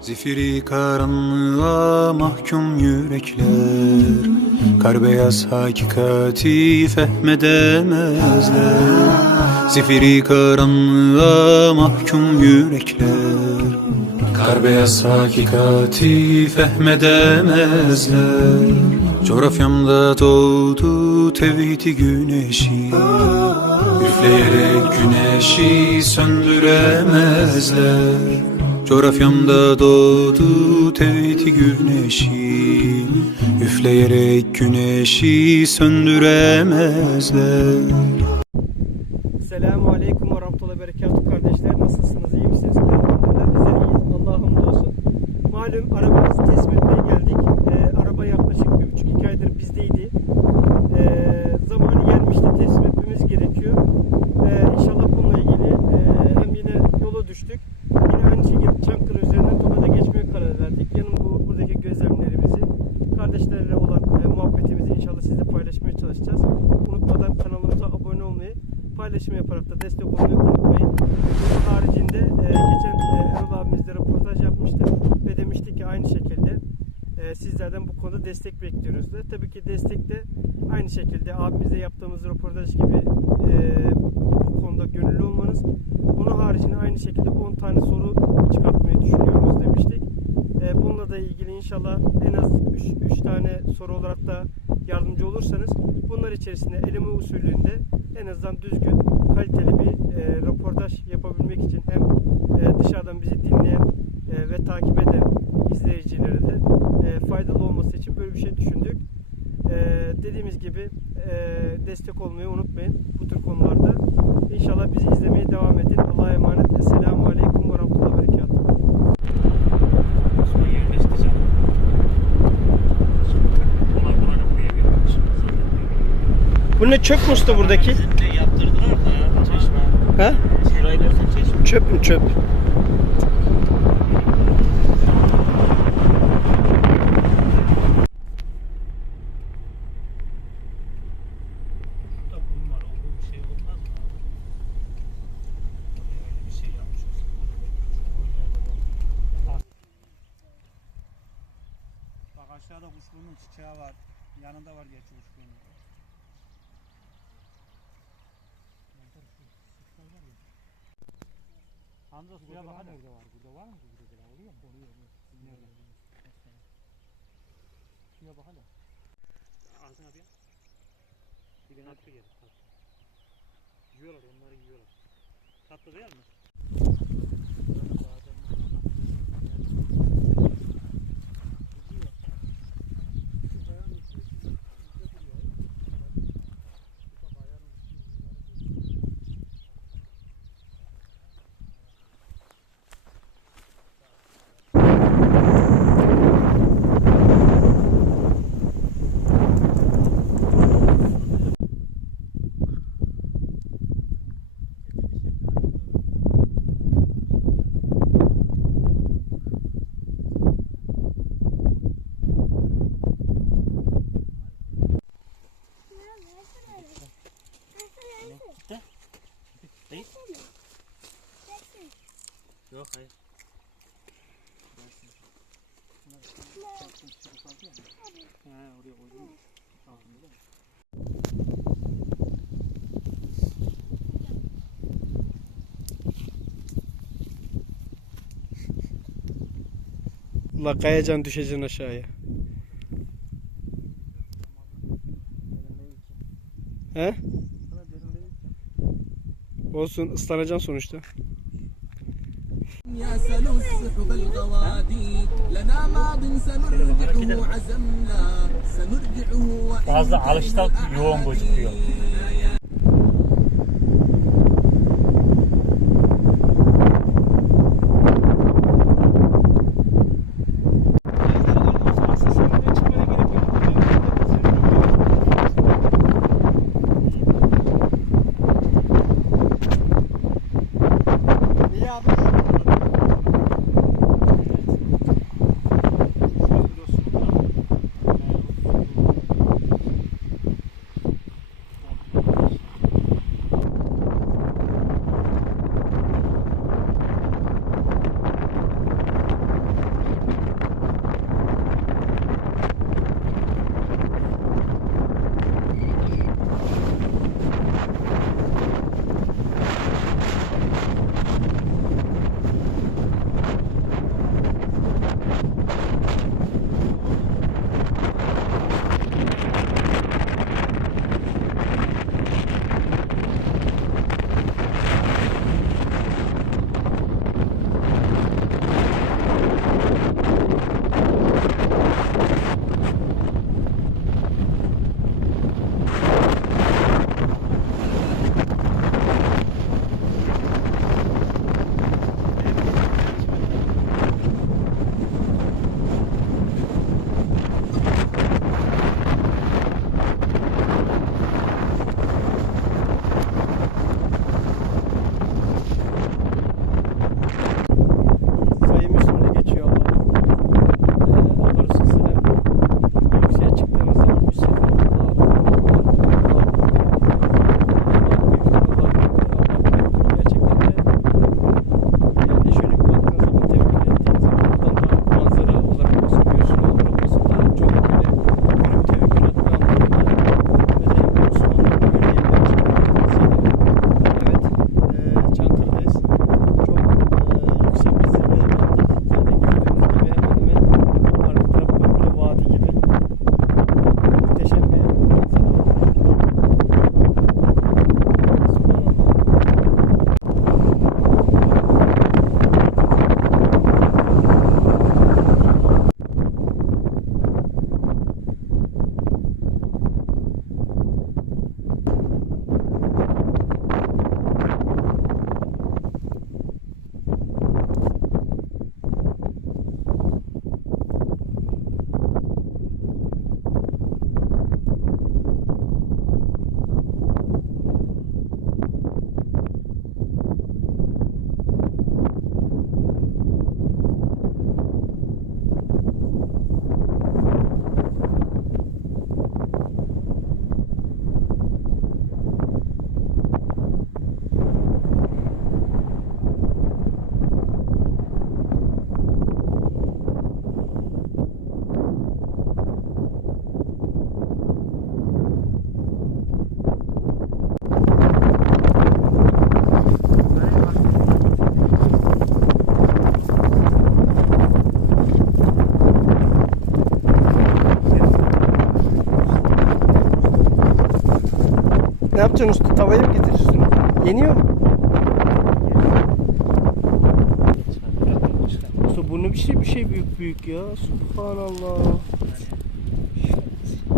Zifiri karanlığa mahkum yürekler Kar beyaz hakikati fehmedemezler Zifiri karanlığa mahkum yürekler Kar beyaz hakikati fehmedemezler Coğrafyamda doğdu tevhidi güneşi Üfleyerek güneşi söndüremezler Coğrafyamda doğdu tevhidi güneşi Üfleyerek güneşi söndüremezler Selamun Aleyküm ve Rahmetullahi ve Berekatuhu kardeşler. Nasılsınız? İyi misiniz? Bizler iyiyiz. Allah'a hamdolsun. Malum arabamızı teslim etmeye geldik. Ee, araba yaklaşık bir buçuk iki aydır bizdeydi. Ee, zamanı gelmişti teslim etmemiz gerekiyor. Ee, inşallah bununla ilgili e, hem yine yola düştük. Yine aynı şekilde Çankırı üzerinden Tokat'a geçmeye karar verdik. Yanım bu buradaki gözlemlerimizi, kardeşlerle olan e, muhabbetimizi inşallah sizle paylaşmaya çalışacağız. Unutmadan kanalımıza abone olmayı, paylaşım yaparak da destek olmayı unutmayın. Bunun haricinde e, geçen e, Erol abimizle röportaj yapmıştık ve demiştik ki aynı şekilde e, sizlerden bu konuda destek bekliyoruz da. Tabii ki destek de aynı şekilde abimizle yaptığımız röportaj gibi e, bu konuda gönüllü olmanız. Onun haricinde aynı şekilde 10 tane soru çıkartmayı düşünüyoruz demiştik. E, bununla da ilgili inşallah en az 3 tane soru olarak da yardımcı olursanız bunlar içerisinde eleme usulünde en azından düzgün, kaliteli bir e, röportaj yapabilmek için hem e, dışarıdan bizi dinleyen e, ve takip eden izleyicilere de e, faydalı olması için böyle bir şey düşündük. E, dediğimiz gibi e, destek olmayı unutmayın bu tür konularda. İnşallah bizi Bu ne çöp mü usta buradaki? Yaptırdılar da çeşme. Ha? Şurayı dersen çeşme. Çöp mü çöp? Aşağıda kuşluğunun çiçeği var. Yanında var gerçi kuşluğunun. Hamza suya bak hadi. Nerede var? Burada var mı? Burada oluyor mu? Oluyor. Nerede? Suya bak hadi. Ağzına bir. Dilin hakkı gelir. Yiyorlar onları yiyorlar. Tatlı değil mi? La kayacan düşeceksin aşağıya. He? Olsun ıslanacaksın sonuçta. يا سنسحب الغوادي لنا ماض سنرجعه عزمنا سنرجعه وإن Fazla alışta yoğun gözüküyor. Ne yapacaksın usta? Tavaya mı getirirsin? Yeniyor mu? Usta bu ne bir şey bir şey büyük büyük ya. Subhanallah.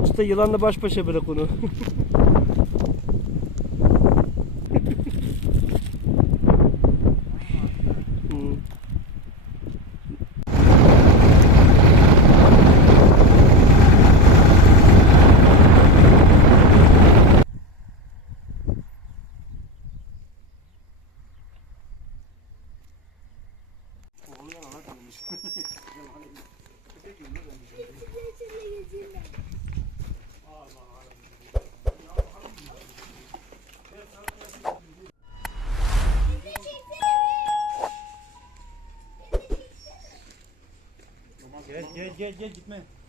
Usta yılanla baş başa bırak onu. Gel gel gel gel gitme.